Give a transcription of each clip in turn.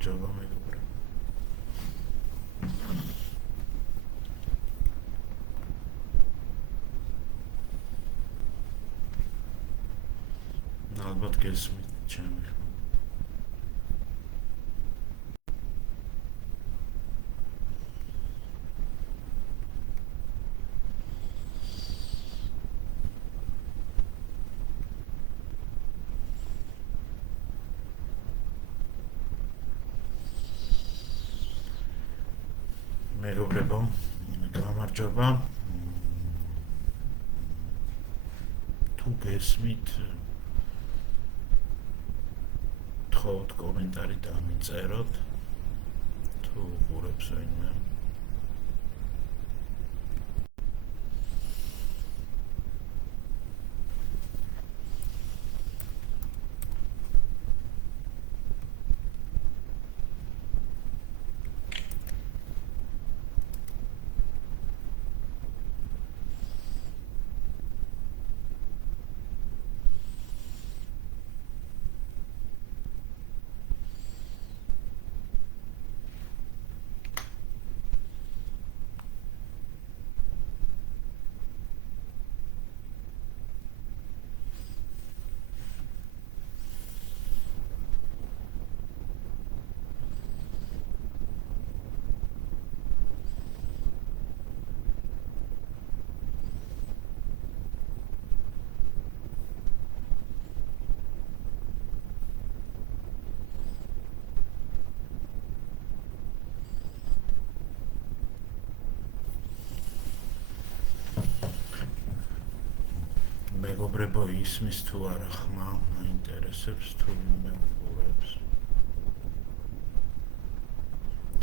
გამარჯობა მეგობრებო. ალბათ გესმით ჩემი ხმა. მეგობრებო, გამარჯობა. თუ გესმით, თხოვთ კომენტარი დამიწეროთ, თუ გურებს ვინმე. მეგობრებო, ისმის თუ არა ხმა, მაინტერესებს თუ ვინმე უყურებს.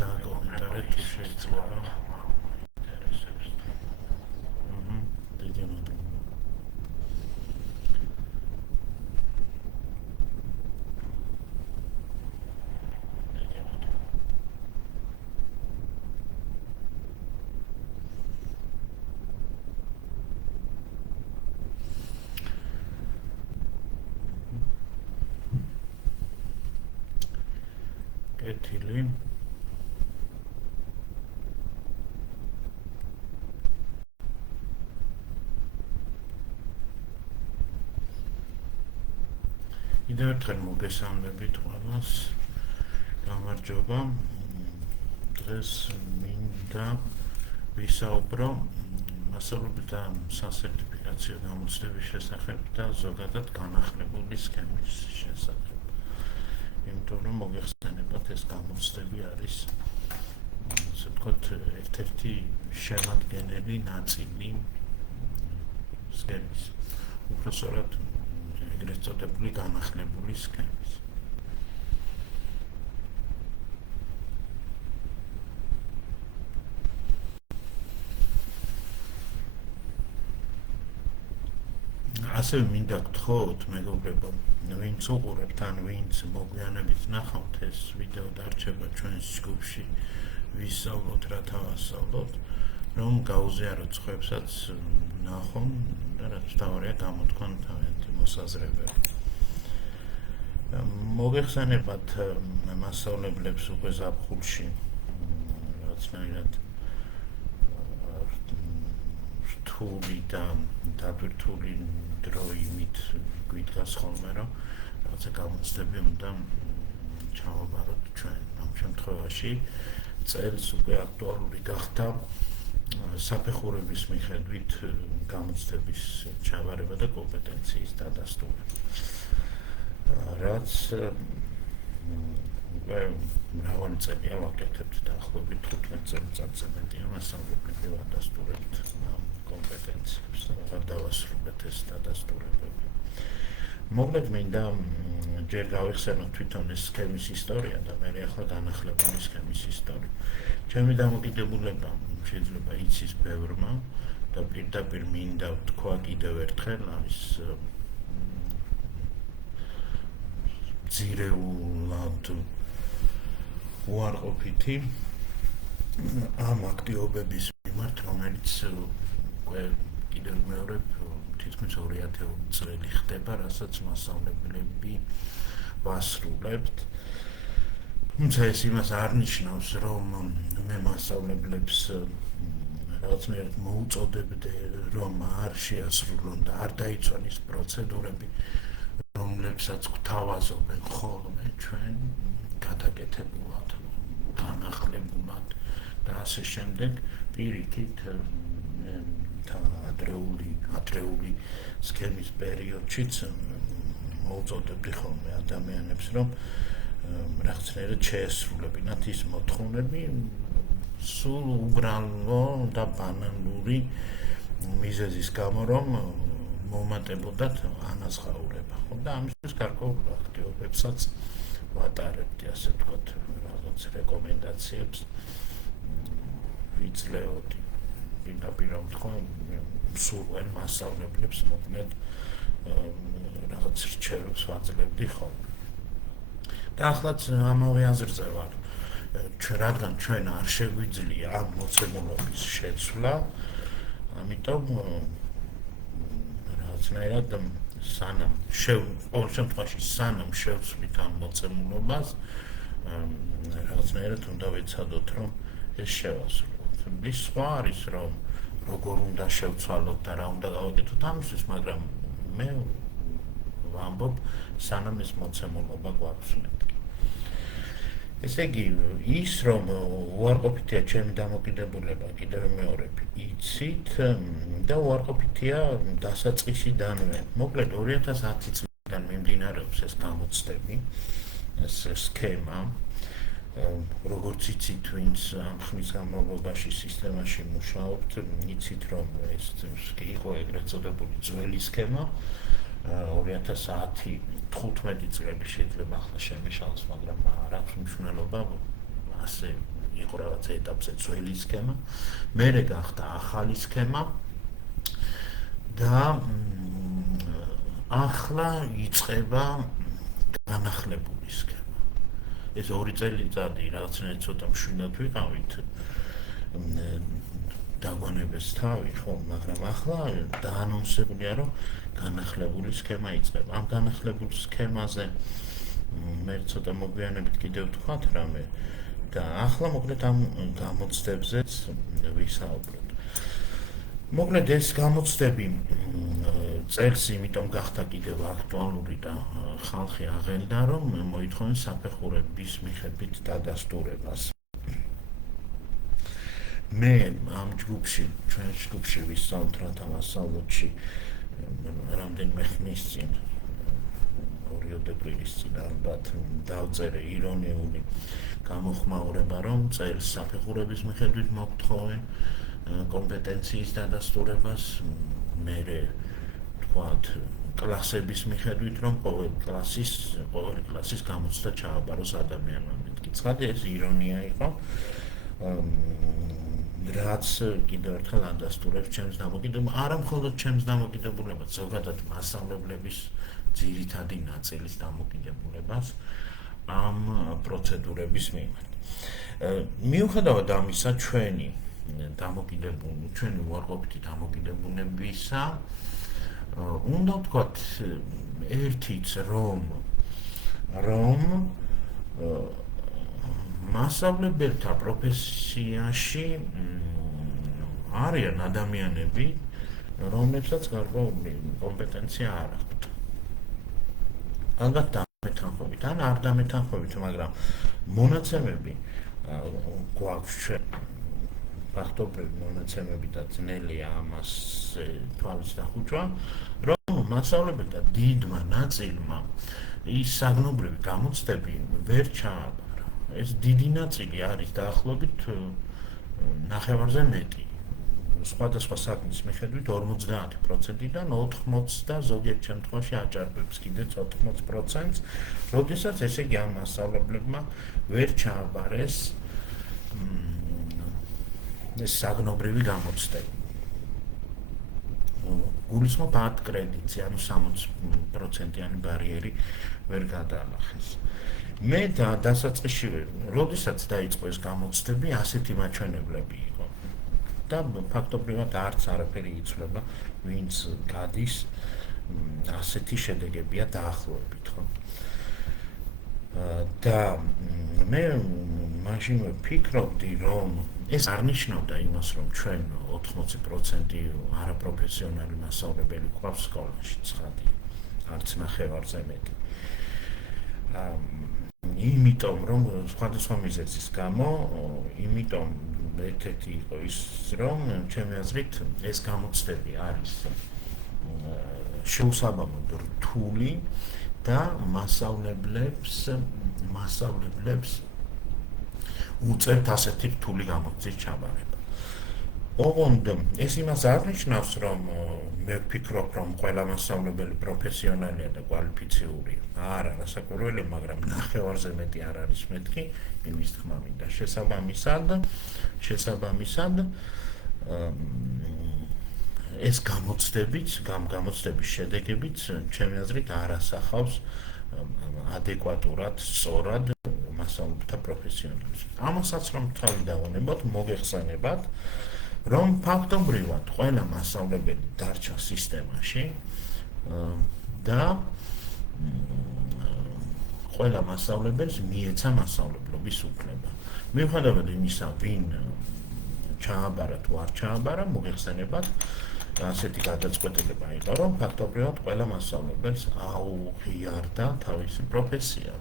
დაკომენტარეთ თუ შეიძლება. მაინტერესებს. დიდი მადლობა. კეთილი. კიდევ ერთხელ მოგესალმებით ყველას. გამარჯობა. დღეს მინდა ვისაუბრო მასწავლებლთა სასერტიფიკაციო გამოცდების შესახებ და ზოგადად განახლებული სქემის შესახებ. იმიტომ რომ მოგეხსენებათ, ეს გამოცდები არის, ასე ვთქვათ, ერთ-ერთი შემადგენელი ნაწილი სქემის. უბრალოდ ეგრეთ წოდებული განახლებული სქემის. ასევე მინდა გთხოვთ, მეგობრებო, ვინც უყურებთ ან ვინც მოგვიანებით ნახავთ ეს ვიდეო დარჩება ჩვენს ჯგუფში, ვისწავლოთ რათა ვასწავლოთ, რომ გაუზიაროთ სხვებსაც ნახონ და რაც მთავარია გამოთქვან თავიანთი მოსაზრებები. მოგეხსენებათ მასწავლებლებს უკვე ზაფხულში რაღაცნაირად რთული და დაბირთული დრო იმით გვიდგას ხოლმე, რომ რაღაცა გამოცდები უნდა ჩავაბაროთ ჩვენ. ამ შემთხვევაში წელს უკვე აქტუალური გახდა საფეხურების მიხედვით გამოცდების ჩაბარება და კომპეტენციის დადასტურება. რაც მრავალი წელია ვაკეთებთ დაახლოებით 15 წელიწადზე მეტია მასწავლებლები ვადასტურებთ ამ კომპეტენციებს და დავასრულეთ ეს დადასტურებები. მოკლედ მინდა ჯერ გავიხსენოთ თვითონ ეს სქემის ისტორია და მე ახლა განახლებული სქემის ისტორია. ჩემი დამოკიდებულება შეიძლება იცის ბევრმა და პირდაპირ მინდა ვთქვა კიდევ ერთხელ არის ძირეულად უარყოფითი ამ აქტივობების მიმართ, რომელიც უკვე კიდევ მეორე თითქმის 2000 წელი ხდება, რასაც მასწავლებლები ვასრულებთ. თუმცა ეს იმას არ ნიშნავს, რომ მე მასწავლებლებს რაღაცნაირად მოუწოდებდე, რომ არ შეასრულონ და არ დაიცვან ის პროცედურები, რომლებსაც გვთავაზობენ ხოლმე ჩვენ გადაკეთებულად, განახლებულად და ასე შემდეგ. პირიქით ადრეული სქემის პერიოდშიც მოუწოდებდი ხოლმე ადამიანებს, რომ რაღაცნაირად შეესრულებინათ ის მოთხოვნები, სულ უბრალო და ბანალური მიზეზის გამო, რომ მომატებოდათ ანაზღაურება. და ამისთვის გარკვეულ აქტივობებსაც ვატარებდი, ასე ვთქვათ, რაღაც რეკომენდაციებს ვიძლეოდი. პირდაპირ ვთქვა, სურვენ მასწავლებლებს მოკლედ რაღაც რჩევებს ვაძლევდი ხოლმე. და ახლაც ამავე აზრზე ვარ. რადგან ჩვენ არ შეგვიძლია ამ მოცემულობის შეცვლა, ამიტომ რაღაცნაირად ყოველ შემთხვევაში სანამ შევცვლით ამ მოცემულობას, რაღაცნაირად უნდა ვეცადოთ, რომ ეს შევასრულოთ. ის სხვა არის, რომ როგორ უნდა შევცვალოთ და რა უნდა გავაკეთოთ ამისთვის, მაგრამ მე ვამბობ, სანამ ეს მოცემულობა გვაქვს მეთქი. ესე იგი, ის რომ უარყოფითია ჩემი დამოკიდებულება, კიდევ მეორებ, იცით და უარყოფითია დასაწყისიდანვე. მოკლედ 2010 წლიდან მიმდინარეობს ეს გამოცდები, ეს სქემა. როგორც იცით, ვინც ამ ხნის განმავლობაში სისტემაში მუშაობთ, იცით, რომ ეს იყო ეგრეთ წოდებული ძველი სქემა. 2010-15 წლები შეიძლება ახლა შემეშალოს, მაგრამ არ აქვს მნიშვნელობა, ასე იყო რაღაც ეტაპზე ძველი სქემა, მერე გახდა ახალი სქემა და ახლა იწყება განახლებული სქემა. ეს 2 წელიწადი რაღაცნაირად ცოტა მშვიდად ვიყავით დაგვანებეს თავი, ხო, მაგრამ ახლა დაანონსებულია, რომ განახლებული სქემა იწყება. ამ განახლებულ სქემაზე მე ცოტა მოგვიანებით კიდევ ვთქვათ რამე და ახლა მოკლედ ამ გამოცდებზეც ვისაუბროთ. მოკლედ ეს გამოცდები წელს იმიტომ გახდა კიდევ აქტუალური და ხალხი აღელდა, რომ მოითხოვენ საფეხურების მიხედვით დადასტურებას. მე ამ ჯგუფში, ჩვენ ჯგუფში ვისწავლთ რათა მასწავლებლებში რამდენიმე ხნის წინ, 2 აპრილის წინ ალბათ დავწერე ირონიული გამოხმაურება, რომ წელს საფეხურების მიხედვით მოგთხოვენ კომპეტენციის დადასტურებას, მერე თქვათ კლასების მიხედვით, რომ ყოველი კლასის გამოცდა ჩააბაროს ადამიანმა. მეთქი ცხადი, ეს ირონია იყო. რაც კიდევ ერთხელ ადასტურებს ჩემს დამოკიდებულებას, არა მხოლოდ ჩემს დამოკიდებულებას, ზოგადად მასწავლებლების ძირითადი ნაწილის დამოკიდებულებას ამ პროცედურების მიმართ. მიუხედავად ამისა, ჩვენი უარყოფითი დამოკიდებულებისა, უნდა ვთქვათ ერთიც, რომ მასწავლებელთა პროფესიაში არიან ადამიანები, რომლებსაც გარკვეული კომპეტენცია არ აქვთ. ალბათ დამეთანხმებით, ან არ დამეთანხმებით, მაგრამ მონაცემები გვაქვს ჩვენ. ფაქტობრივი მონაცემები და ძნელია ამას თვალის დახუჭვა, რომ მასწავლებელთა დიდმა ნაწილმა ის საგნობრივი გამოცდები ვერ ჩააბარა. ეს დიდი ნაწილი არის დაახლოებით 9-ზე მეტი. სხვადასხვა საქმის მიხედვით 50%-დან 80% და ზოგიერთ შემთხვევაში აჭარბებს კიდეც 80%-ს, როდესაც ესე იგი ამ მასწავლებლებმა ვერ ჩააბარეს ეს საგნობრივი გამოცდები. გულისხმობ 10 კრედიტზე, ანუ 60%-იანი ბარიერი ვერ გადაალახეს. მე დასაწყისშივე, როდესაც დაიწყო ეს გამოცდები, ასეთი მაჩვენებლები იყო. და ფაქტობრივად არც არაფერი იცვლება, ვინც გადის, ასეთი შედეგებია დაახლოებით, ხო? და მე მაშინ ვფიქრობდი, რომ ეს არ ნიშნავდა იმას, რომ ჩვენ 80% არაპროფესიონალი მასწავლებელი გვყავს სკოლაში, ცხადი, არც ნახევარზე მეტი. იმიტომ რომ სხვადასხვა მიზეზის გამო, იმიტომ ერთ-ერთი იყო ის, რომ ჩემი აზრით ეს გამოცდები არის შეუსაბამოდ რთული და მასწავლებლებს უწევთ ასეთი რთული გამოცდის ჩაბარება. ოღონდ ეს იმას არ ნიშნავს, რომ მე ვფიქრობ, რომ ყველა მასწავლებელი პროფესიონალია და კვალიფიციურია. არა, რასაკვირველია, მაგრამ ნახევარზე მეტი არ არის მეთქი, იმის თქმა მინდა. შესაბამისად, ეს გამოცდების შედეგებიც ჩემი აზრით არ ასახავს ადეკვატურად, სწორად მასწავლებელთა პროფესიონალიზმს. ამასაც რომ თავი დავანებოთ, მოგეხსენებათ, რომ ფაქტობრივად ყველა მასწავლებელი დარჩა სისტემაში და ყველა მასწავლებელს მიეცა მასწავლებლობის უფლება. მიუხედავად იმისა, ვინ ჩააბარა თუ არ ჩააბარა, მოგეხსენებათ, ასეთი გადაწყვეტილება იყო, რომ ფაქტობრივად ყველა მასწავლებელს აუღიარდა თავისი პროფესია.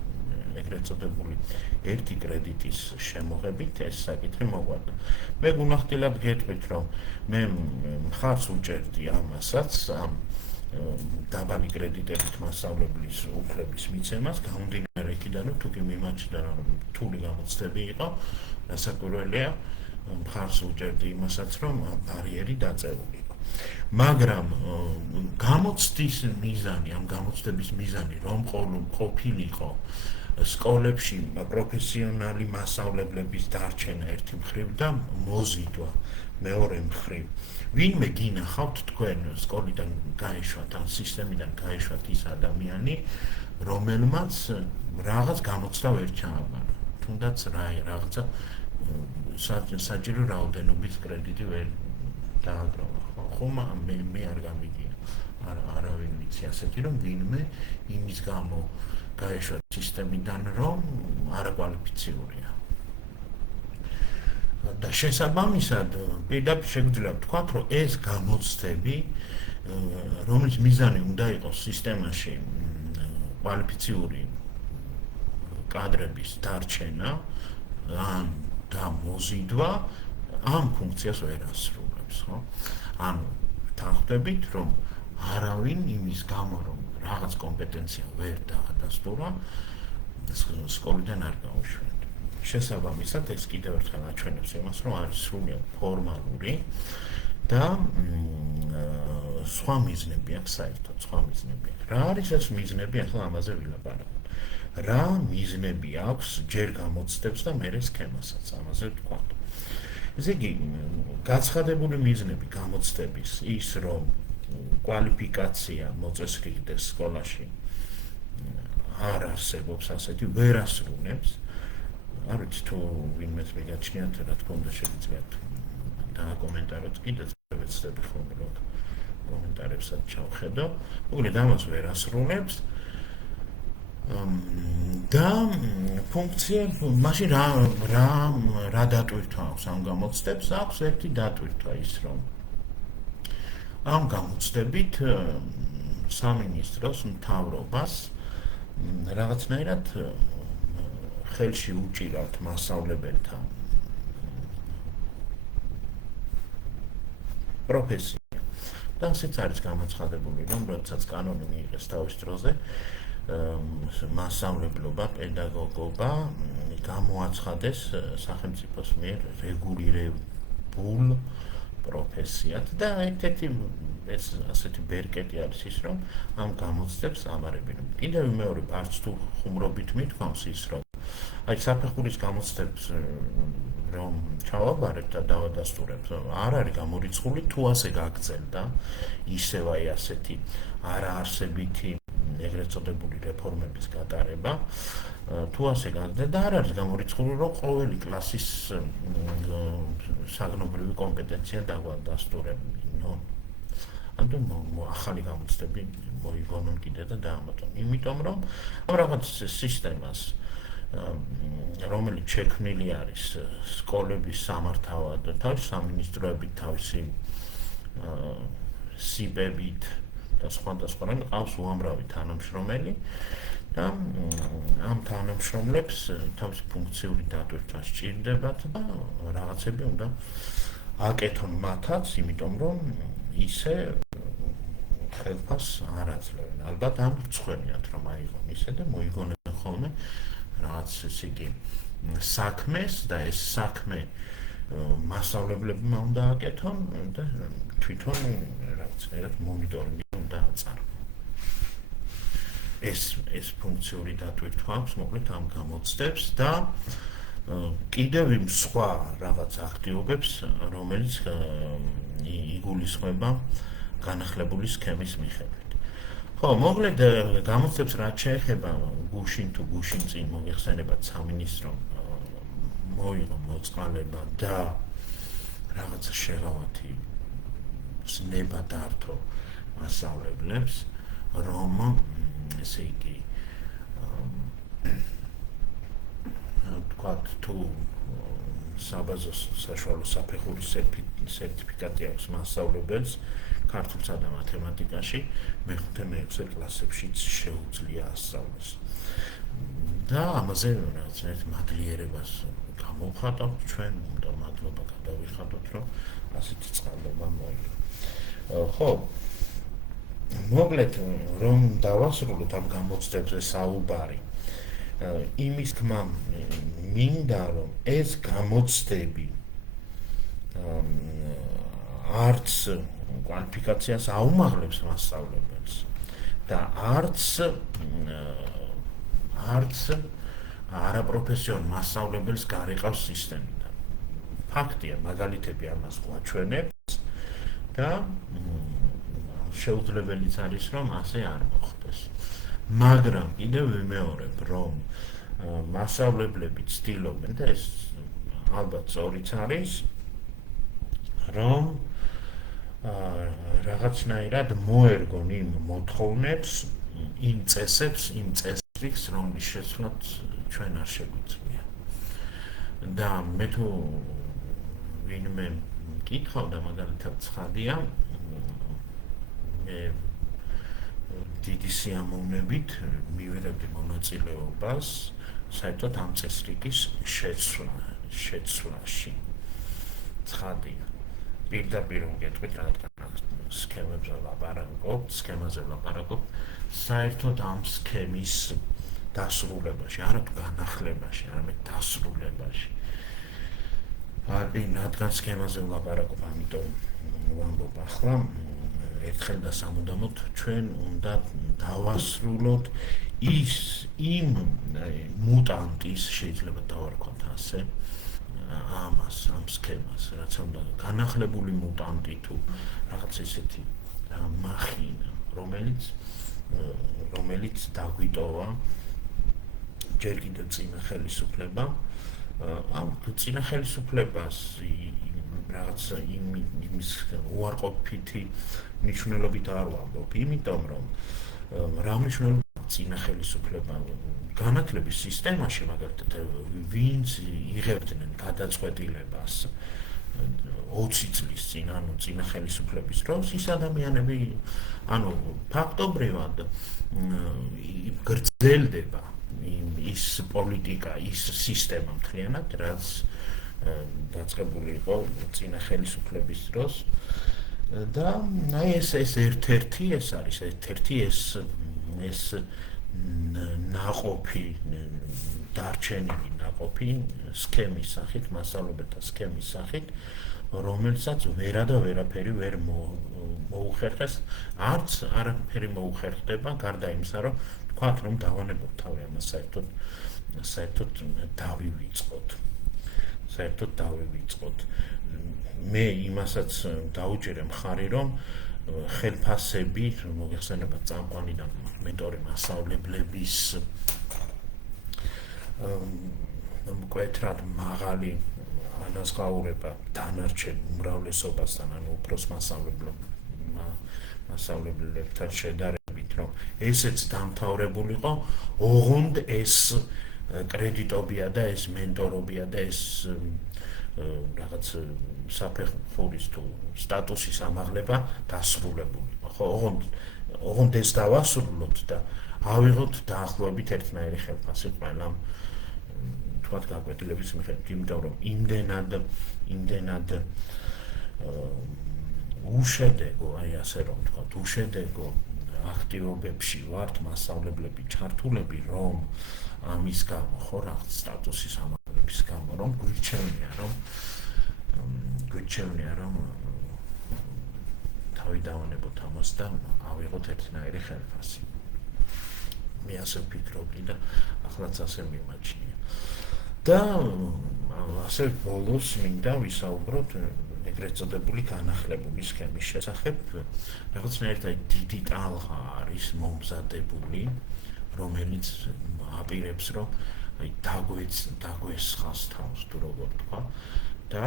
ეგრეთ წოდებული ერთი კრედიტის შემოღებით ეს საკითხი მოგვარდა. მე გულახდილად გეტყვით, რომ მე მხარს უჭერდი ამასაც, ამ დაბალი კრედიტებით მასწავლებლის უფლების მიცემას, გამომდინარე იქიდან, რომ თუკი მიმაჩნდა, რომ რთული გამოცდები იყო, რასაკვირველია, მხარს უჭერდი იმასაც, რომ ბარიერი დაწეული იყო. მაგრამ გამოცდის მიზანი, ამ გამოცდების მიზანი, რომ ყოფილიყო სკოლებში პროფესიონალი მასწავლებლების დარჩენა ერთი მხრივ და მოზიდვა მეორე მხრივ. ვინმე გინახავთ თქვენ სკოლიდან გაეშვათ, ან სისტემიდან გაეშვათ ის ადამიანი, რომელმაც რაღაც გამოცდა ვერ ჩააბარა. თუნდაც რაღაცა საჭირო რაოდენობის კრედიტი ვერ დააგროვა. ხო, მე არ გამიგია. არავინ ვიცი ასეთი, რომ ვინმე იმის გამო გაეშვა სისტემიდან, რომ არაკვალიფიციურია. და შესაბამისად, პირდაპირ შეგვიძლია ვთქვათ, რომ ეს გამოცდები, რომლის მიზანი უნდა იყოს სისტემაში კვალიფიციური კადრების დარჩენა, ან და მოზიდვა, ამ ფუნქციას ვერ ასრულებს, ხო? ანუ თანხმდებით, რომ არავინ იმის გამო, რომ რაღაც კომპეტენცია ვერ დაადასტურა, სკოლიდან არ გაუშვათ. შესაბამისად, ეს კიდევ ერთხელ აჩვენებს იმას, რომ არის სრულიად ფორმალური და სხვა მიზნები აქვს საერთოდ, სხვა მიზნები აქვს. რა არის ეს მიზნები, ახლა ამაზე ვილაპარაკოთ. რა მიზნები აქვს ჯერ გამოცდებს და მერე სქემასაც, ამაზე ვთქვათ. ესე იგი, გაცხადებული მიზნები გამოცდების ის, რომ კვალიფიკაცია მოწესრიგდეს სკოლაში არ არსებობს ასეთი, ვერ ასრულებს. არ ვიცი თუ ვინმეს მიგაჩნიათ, რა თქმა უნდა შეგიძლიათ დააკომენტაროთ კიდეც, ვეცდები ხოლმე რომ კომენტარებსაც ჩავხედო. მოკლედ ამას ვერ ასრულებს. და ფუნქცია, მაშინ რა დატვირთვა აქვს ამ გამოცდებს? აქვს ერთი დატვირთვა ის, რომ ამ გამოცდებით სამინისტროს მთავრობას რაღაცნაირად ხელში უჭირავთ მასწავლებელთა პროფესია. და ასეც არის გამოცხადებული, რომ როდესაც კანონი მიიღეს თავის დროზე, მასწავლებლობა, პედაგოგობა გამოაცხადეს სახელმწიფოს მიერ რეგულირებულ პროფესიად და ერთ-ერთი ეს ასეთი ბერკეტი არის ის, რომ ამ გამოცდებს ამარებენ. კიდევ მეორე პარტს თუ ხუმრობით მithქვამს ის, რომ აი საფეხურის გამოცდებს რომ ჩავაბარებთ და დავადასტურებთ, არ არის გამორიცხული თუ ასე გაგრძელდა ისევ აი ასეთი არაარსებითი ეგრეთ წოდებული რეფორმების გატარება, თუ ასე გაგრძელდა და არ არის გამორიცხული, რომ ყოველი კლასის საგნობრივი კომპეტენცია დაგვადასტურებინო. ანუ ახალი გამოცდები მოიგონონ კიდე და დაამატონ. იმიტომ რომ რაღაც სისტემას რომელიც შექმნილი არის სკოლების სამართავად, თავის სამინისტროებით, თავისი სიბებით და სხვადასხვა ყავს უამრავი თანამშრომელი და ამ თანამშრომლებს თავისი ფუნქციური დატვირთვა სჭირდებათ და რაღაცები უნდა აკეთონ მათაც, იმიტომ რომ ისე ხელფას არ აძლევენ. ალბათ ამ რცხვენიათ რომ აიღონ ისე და მოიგონებენ ხოლმე რაღაც ესე იგი საქმეს და ეს საქმე მასწავლებლებმა უნდა აკეთონ და თვითონ რაღაცნაირად მონიტორინგი უნდა აწარო. ეს ფუნქციური დატვირთვა აქვს მოკლედ ამ გამოცდებს და კიდევ იმ სხვა რაღაც აქტივობებს, რომელიც იგულისხმება განახლებული სქემის მიხედვით. ხო, მოკლედ გამოცდებს რაც შეეხება გუშინ თუ გუშინ წინ მოიხსენებათ სამინისტრომ მოიღო მოწყალება და რაღაცა შეღავათი ზნება დართო მასწავლებლებს, რომ ესე იგი თქვათ თუ საბაზო საშუალო საფეხურის სერტიფიკატი აქვს მასწავლებელს ქართულსა და მათემატიკაში მე-5-მე-6 კლასებშიც შეუძლია ასწავლოს. და ამაზე რაღაცნაირად მადლიერებას გამოვხატავთ ჩვენ, უნდა მადლობა გადავიხადოთ, რომ ასეთი წყალობა მოიგო. ხო, მოკლედ რომ დავასრულოთ ამ გამოცდებზე საუბარი, იმის თქმა მინდა რომ ეს გამოცდები არც კვალიფიკაციას აუმაღლებს მასწავლებელს და არც არაპროფესიონალ მასწავლებელს გარიყავს სისტემიდან. ფაქტია, მაგალითები ამას გვაჩვენებს და შეუძლებელიც არის რომ ასე არ მოხდეს. მაგრამ კიდევ ვიმეორებ, რომ მასწავლებლები ცდილობენ და ეს ალბათ სწორიც არის, რომ რაღაცნაირად მოერგონ იმ მოთხოვნებს, იმ წესებს, იმ წესრიგს, რომლის შეცვლაც ჩვენ არ შეგვიძლია. და მე თუ ვინმე მკითხავდა, მაგალითად ცხადია, მე დიდი სიამოვნებით მივიღებდი მონაწილეობას საერთოდ ამ წესრიგის შეცვლაში. ცხადია. პირდაპირ ვგეტყვით რადგან სქემებზე ვლაპარაკობ, საერთოდ ამ სქემის დასრულებაში, არა თუ განახლებაში, არამედ დასრულებაში. რადგან სქემაზე ვლაპარაკობ, ამიტომ ვამბობ ახლა ერთხელ და სამუდამოდ ჩვენ უნდა დავასრულოთ იმ მუტანტის, შეიძლება დავარქვათ ასე, ამ სქემას, რაც უნდა განახლებული მუტანტი თუ რაღაც ესეთი მახინა, რომელიც დაგვიტოვა ჯერ კიდევ წინა ხელისუფლება. ამ წინა ხელისუფლებას რაღაც იმის უარყოფითი მნიშვნელობით არ ვამბობ, იმიტომ რომ რა მნიშვნელობა წინა ხელისუფლება განათლების სისტემაში, მაგალითად, ვინც იღებდნენ გადაწყვეტილებას 20 წლის წინ, ანუ წინა ხელისუფლების დროს, ის ადამიანები, ანუ ფაქტობრივად გრძელდება ის პოლიტიკა, ის სისტემა მთლიანად, რაც დაწყებული იყო წინა ხელისუფლების დროს. და აი ეს ერთ-ერთი ეს არის, ეს ნაყოფი, დარჩენილი ნაყოფი სქემის სახით, მასწავლებელთა სქემის სახით, რომელსაც ვერა და ვერაფერი ვერ მოუხერხეს, არც არაფერი მოუხერხდება, გარდა იმისა, რომ თქვათ, რომ დავანებობთავი ამას საერთოდ დავივიწყოთ. მე იმასაც დაუჭერე მხარი, რომ ხელფასები, მოგეხსენებათ წამყვანი და მენტორი მასწავლებლების მკვეთრად მაღალი ანაზღაურება დანარჩენ უმრავლესობასთან, ანუ უფროს მასწავლებლებთან შედარებით, რომ ესეც დამთავრებულიყო, ოღონდ ეს კრედიტობია და ეს მენტორობია და ეს რაღაც საფეხურის თუ სტატუსის ამაღლება დასრულებული. ხო, ოღონდ ეს დავასრულოთ და ავიღოთ დაახლოებით ერთნაირი ხელფასი ყველამ თქვათ გაკვეთილების მიხედვით, იმიტომ რომ იმდენად უშედეგო, აი ასე რომ თქვათ, უშედეგო აქტივობებში ვართ მასწავლებლები, ჩართულები, რომ ამის გამო, ხო, რაღაც სტატუსის ამაღლების გამო, რომ გვირჩევნია, რომ თავი დავანებოთ ამას და ავიღოთ ერთნაირი ხელფასი. მე ასე ვფიქრობდი და ახლაც ასე მიმაჩნია. და ასე ბოლოს მინდა ვისაუბროთ ეგრეთ წოდებული განახლებული სქემის შესახებ. რაღაცნაირად დიდი ტალღა არის მომზადებული, რომელიც აპირებს, რომ დაგვესხას თავს, თუ როგორ თქვა და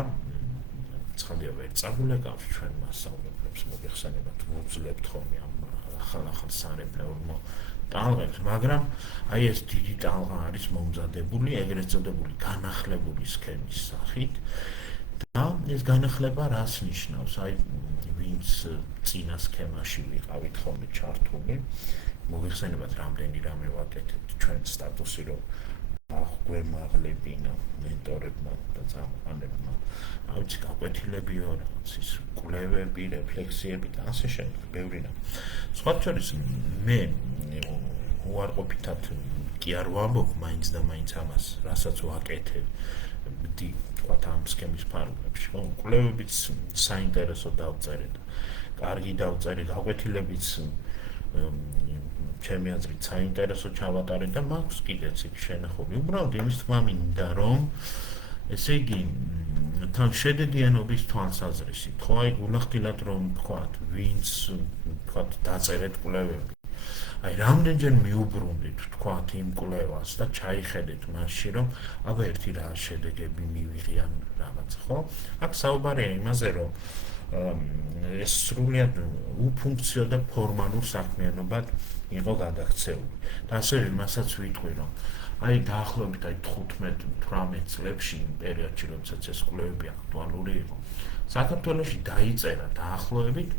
ცხადია ვერ წაგულეკავს ჩვენ მასწავლებლებს, მოგეხსენებათ, ვუძლებთ ხოლმე ამ ახალ სარეფორმო ტალღებს, მაგრამ აი ეს დიდი ტალღა არის მომზადებული ეგრეთ წოდებული განახლებული სქემის სახით და ეს განახლება რას ნიშნავს? აი ვინც წინა სქემაში ვიყავით ხოლმე ჩართული, მოგეხსენებათ, რამდენი რამე ვაკეთებთ ჩვენ სტატუსი, რომ გვემაღლებინა მენტორებმა და წამყვანებმა, რა ვიცი, გაკვეთილებიო, რაღაც ის კვლევები, რეფლექსიები და ასე შემდეგ, ბევრი რამ. სხვა შორის მე უარყოფითად კი არ ვამბობ მაინც და მაინც ამას, რასაც ვაკეთებდი, თქვათ ამ სქემის ფარგლებში, ხო? კვლევებიც საინტერესო დავწერე და კარგი დავწერე, გაკვეთილებიც ჩემი აზრით საინტერესო ჩავატარე და მაქვს კიდეც იქ შენახული. უბრალოდ იმის თქმა მინდა, რომ ესე იგი თან შედეგიანობის თვალსაზრისით, ხო, აი გულახდილად რომ თქვათ, ვინც თქვათ დაწერეთ კვლევები. აი რამდენჯერ მიუბრუნდით თქვათ იმ კვლევას და ჩაიხედეთ მასში, რომ აბა ერთი რა შედეგები მივიღიან რაღაც, ხო? აქ საუბარია იმაზე, რომ ეს სრულიად უფუნქციო და ფორმალურ საქმიანობად იყო გადაქცეული. და ასევე მასაც ვიტყვი, რომ აი დაახლოებით 15-18 წლებში იმ პერიოდში, როდესაც ეს კვლევები აქტუალური იყო, საქართველოში დაიწერა დაახლოებით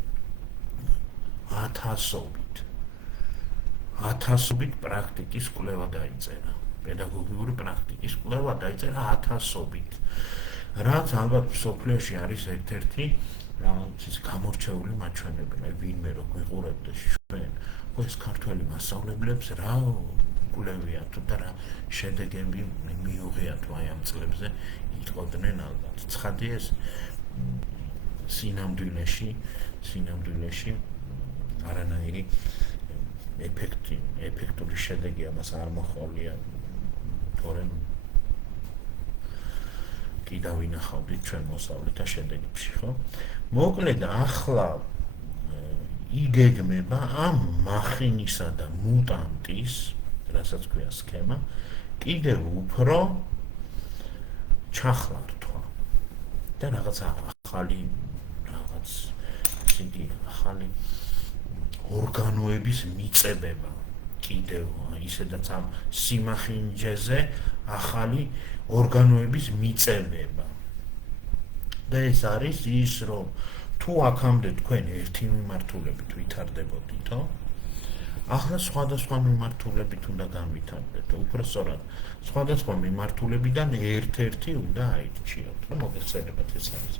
1000-ობით პრაქტიკის კვლევა დაიწერა. პედაგოგიური პრაქტიკის კვლევა დაიწერა 1000-ობით. რაც ალბათ მსოფლიოში არის ერთ-ერთი ის გამორჩეული მაჩვენებელი, ვინმე რო გვიყურებდეს ჩვენ, ეს ქართველი მასწავლებლებს რა კვლევიათ და რა შედეგები მიუღიათ აი ამ წლებზე იტყოდნენ ალბათ. ცხადია ეს სინამდვილეში არანაირი ეფექტური შედეგი ამას არ მოჰყოლია, თორემ კი დავინახავდით ჩვენ მოსწავლეთა შედეგებში, ხო? მოკლედ ახლა იგეგმება ამ მახინისა და მუტანტის, რასაც ქვია სქემა, კიდევ უფრო ჩახლართვა და რაღაც ახალი ორგანოების მიწებება კიდევ ისედაც ამ სიმახინჯეზე ახალი ორგანოების მიწებება. და ეს არის ის, რომ თუ აქამდე თქვენ ერთი მიმართულებით ვითარდებოდითო, ახლა სხვადასხვა მიმართულებით უნდა განვითარდეთ. უпростоრად სხვადასხვა მიმართულებიდან ერთ-ერთი უნდა აირჩიოთ. მოგეხსენებათ, ეს არის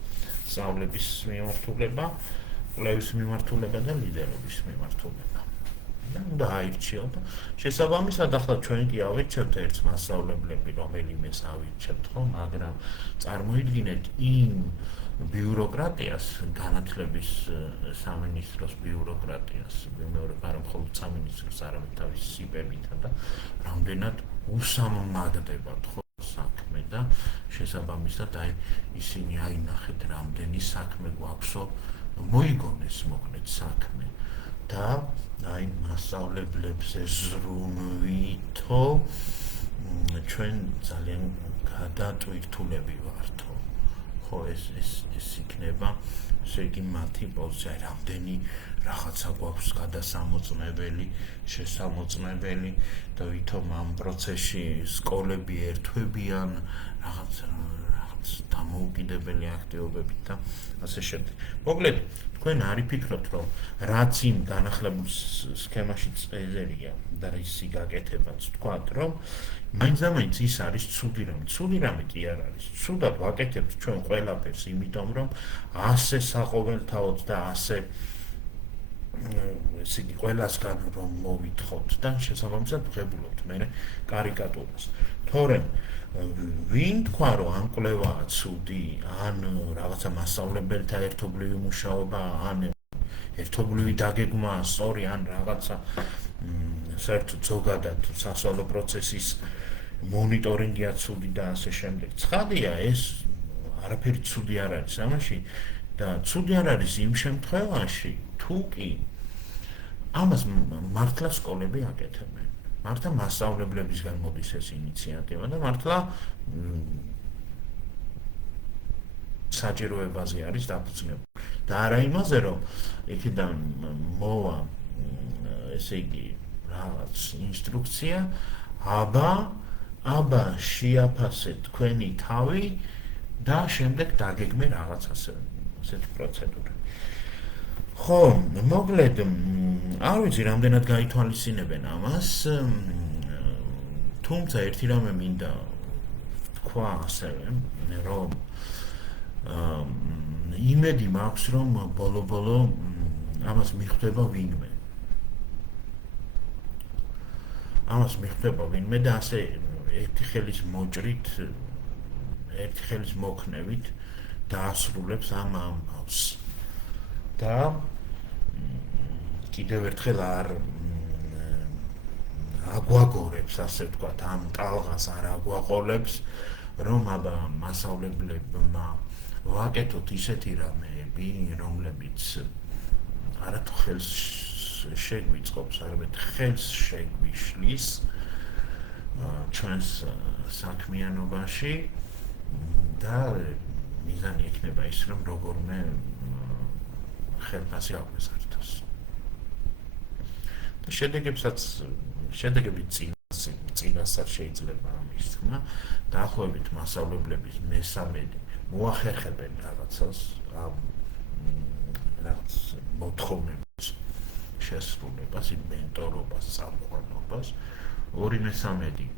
სწავლების მიმართულება, კვლევის მიმართულება და ლიდერობის მიმართულება. უნდა აირჩიოთ. შესაბამისად, ახლა ჩვენ კი ავირჩევთ ერთ მასწავლებლები, რომელიმეს ავირჩევთ, ხო, მაგრამ წარმოიდგინეთ იმ ბიუროკრატიას, განათლების სამინისტროს ბიუროკრატიას, მეორე არა მხოლოდ სამინისტროს, არამედ თავის სიპებითა და რამდენად უსამმაგდებათ ხო საქმე და შესაბამისად აი ისინი აინახეთ რამდენი საქმე გვაქვსო, მოიგონეს მოკლედ საქმე და აი მასწავლებლებზე ზრუნვითო ჩვენ ძალიან გადატვირთულები ვართო. ხო ეს იქნება ესე იგი მათი პოზიცია რამდენი რაღაცა გვაქვს გადასამოწმებელი, შესამოწმებელი და ვითომ ამ პროცესში სკოლები ერთვებიან რაღაც დამოუკიდებელი აქტივობებით და ასე შემდეგ. მოკლედ, თქვენ არ იფიქროთ, რომ რაც იმ განახლებულ სქემაში წერია და ისი გაკეთებაც თქვათ, რომ მაინც ის არის ცუდი რამე. ცუდი რამე კი არ არის. ცუდად ვაკეთებთ ჩვენ ყველაფერს, იმიტომ რომ ასე საყოველთაოდ და ასე ესე იგი ყველასგან რომ მოვითხოვთ და შესაბამისად ვღებულობთ მე კარიკატურას. თორემ ვინ თქვა რომ ამ კვლევაა ცუდი, ან რაღაცა მასწავლებელთა ერთობლივი მუშაობა, ან ერთობლივი დაგეგმა სწორი, ან რაღაცა საერთოდ ზოგადად სასწავლო პროცესის მონიტორინგია ცუდი და ასე შემდეგ. ცხადია ეს არაფერი ცუდი არ არის ამაში და ცუდი არ არის იმ შემთხვევაში თუ კი ამას მართლა სკოლები აკეთებენ. მართლა მასწავლებლებისგან მოდის ეს ინიციატივა და მართლა საჭიროებაზე არის დაფუძნებული. და არა იმაზე, რომ იქიდან მოვა ესე იგი რაღაც ინსტრუქცია, აბა შეაფასეთ თქვენი თავი და შემდეგ დაგეგმე რაღაც ასეთი პროცედურა. ხო, მოკლედ, არ ვიცი რამდენად გაითვალისწინებენ ამას, თუმცა ერთი რამე მინდა თქვა ასევე, რომ იმედი მაქვს, რომ ბოლო-ბოლო ამას მიხვდება ვინმე. ამას მიხვდება ვინმე და ასე ერთი ხელის მოჭრით, ერთი ხელის მოქნევით დაასრულებს ამ ამბავს. და კიდევ ერთხელ არ აგვაგორებს, ასე ვთქვათ, ამ ტალღას არ აგვაყოლებს, რომ აბა მასწავლებლებმა ვაკეთოთ ისეთი რამეები, რომლებიც არათუ ხელს შეგვიწყობს, არამედ ხელს შეგვიშლის ჩვენს საქმიანობაში და მიზანი იქნება ის, რომ როგორმე ხელფასი აგვეზარდოს. და შედეგები წინასაც შეიძლება ამის თქმა, დაახლოებით მასწავლებლების მესამედი მოახერხებენ რაღაცას, ამ რაღაც მოთხოვნების შესრულებას, იმ მენტორობას, სამყარობას, 2/3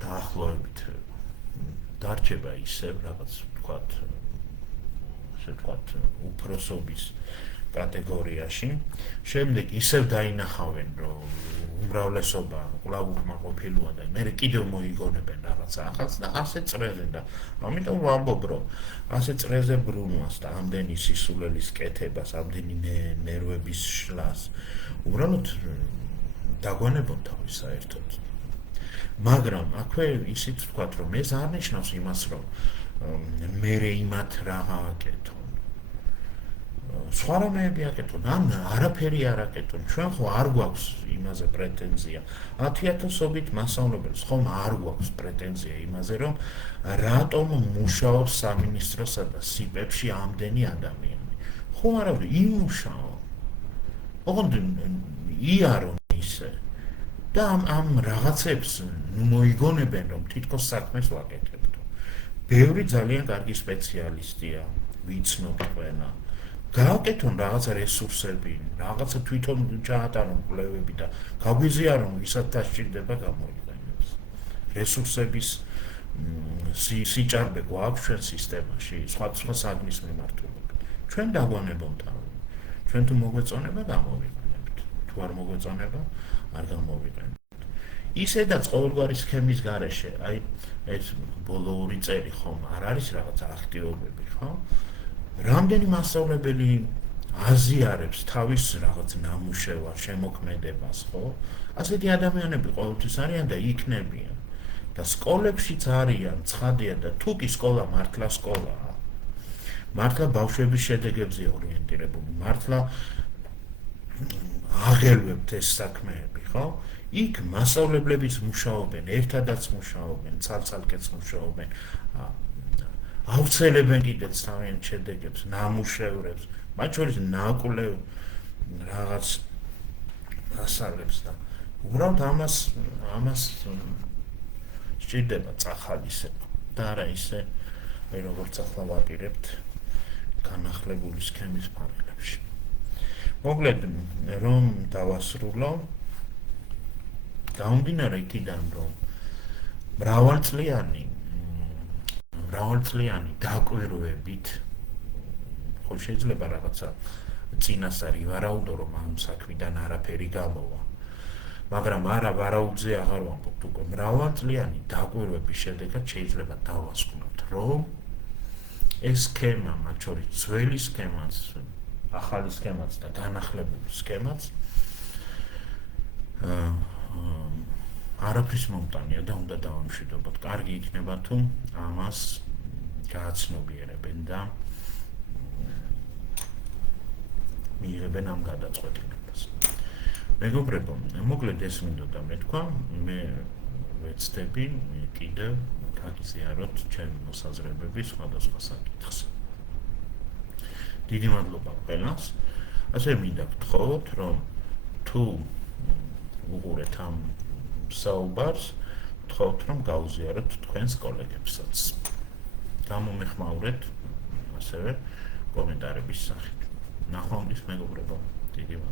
დაახლოებით დარჩება ისევ რაღაც ვთქვათ, ასე ვთქვათ, უფროსობის კატეგორიაში. შემდეგ ისევ დაინახავენ, რომ უმრავლესობა კვლავ უკმაყოფილოა და მე კიდევ მოიგონებენ რაღაცა ახალს და ასე წრეზე და ამიტომ ვამბობ, რომ ასე წრეზე ბრუნვას და ამდენი სისულელის კეთებას, ამდენი ნერვების შლას უბრალოდ დაგვანებოთ თავის საერთოდ. მაგრამ აქვე ისიც ვთქვათ, რომ ეს არ ნიშნავს იმას, რომ მე იმათ რაღა აკეთო. სხვა რამეები აკეთონ, ან არაფერი არ აკეთონ. ჩვენ ხო არ გვაქვს იმაზე პრეტენზია. 10,000-ობით მასწავლებელს ხომ არ გვაქვს პრეტენზია იმაზე, რომ რატომ მუშაობს სამინისტროსა და სიპებში ამდენი ადამიანი. ხო არა, იმუშაო. ოღონდ იარო ისე. და ამ რაღაცებს მოიგონებენ, რომ თითქოს საქმეს ვაკეთებთ. ბევრი ძალიან კარგი სპეციალისტია, ვიცნობ ყველა. გააკეთონ რაღაცა რესურსები, რაღაცა თვითონ ჩაატარონ კვლევები და გაგვიზიარონ, ვისაც დასჭირდება გამოიყენებს. რესურსების სიჭარბე გვაქვს ჩვენ სისტემაში, სხვა საგნის მიმართულებით. ჩვენ დაგვანებოთ თავი. ჩვენ თუ მოგვეწონება, გამოვიყენებთ. თუ არ მოგვეწონება, არ გამოვიყენებთ. ისედაც ყოველგვარი სქემის გარეშე, აი ეს ბოლო 2 წელი ხომ არ არის რაღაცა აქტივობები, ხო? რამდენი მასწავლებელი აზიარებს თავის რაღაც ნამუშევარ შემოქმედებას, ხო? ასეთი ადამიანები ყოველთვის არიან და იქნებიან. და სკოლებშიც არიან, ცხადია და თუ კი სკოლა მართლა სკოლაა. მართლა ბავშვების შედეგებზე ორიენტირებული, მართლა ვაგელვებთ ეს საქმეები, ხო? იქ მასწავლებლებიც მუშაობენ, ერთადაც მუშაობენ, ცალ-ცალკეც მუშაობენ. ავრცელებენ კიდეც თავიანთ შედეგებს, ნამუშევრებს, მათ შორის ნაკვლევ რაღაც მასალებს და უბრალოდ ამას სჭირდება წახალისება და არა ისე როგორც ახლა ვაპირებთ განახლებული სქემის ფარგლებში. მოკლედ რომ დავასრულო, გამომდინარე იქიდან რომ მრავალწლიანი დაკვირვებით ხო შეიძლება რაღაცა წინასწარი ვარაუდო რომ ამ საქმიდან არაფერი გამოვა, მაგრამ არა ვარაუდზე აღარ ვამბობთ, უკვე მრავალწლიანი დაკვირვების შედეგად შეიძლება დავასკვნოთ, რომ ეს სქემა, მათ შორის ძველი სქემაც, ახალი სქემაც და განახლებული სქემაც არაფრის მომტანია და უნდა დავამშვიდობოთ. კარგი იქნება თუ ამას გააცნობიერებენ და მიიღებენ ამ გადაწყვეტილებას. მეგობრებო, მოკლედ ეს მინდოდა მეთქვა, მე ვეცდები კიდევ გაგიზიაროთ ჩემი მოსაზრებები სხვადასხვა საკითხს. დიდი მადლობა ყველას. ასე მინდა გთხოვოთ, რომ თუ უყურეთ ამ საუბარს, გთხოვთ რომ გაუზიაროთ თქვენს კოლეგებსაც. გამომეხმაურეთ ასევე კომენტარების სახით. ნახვამდის მეგობრებო, დიდი მადლობა.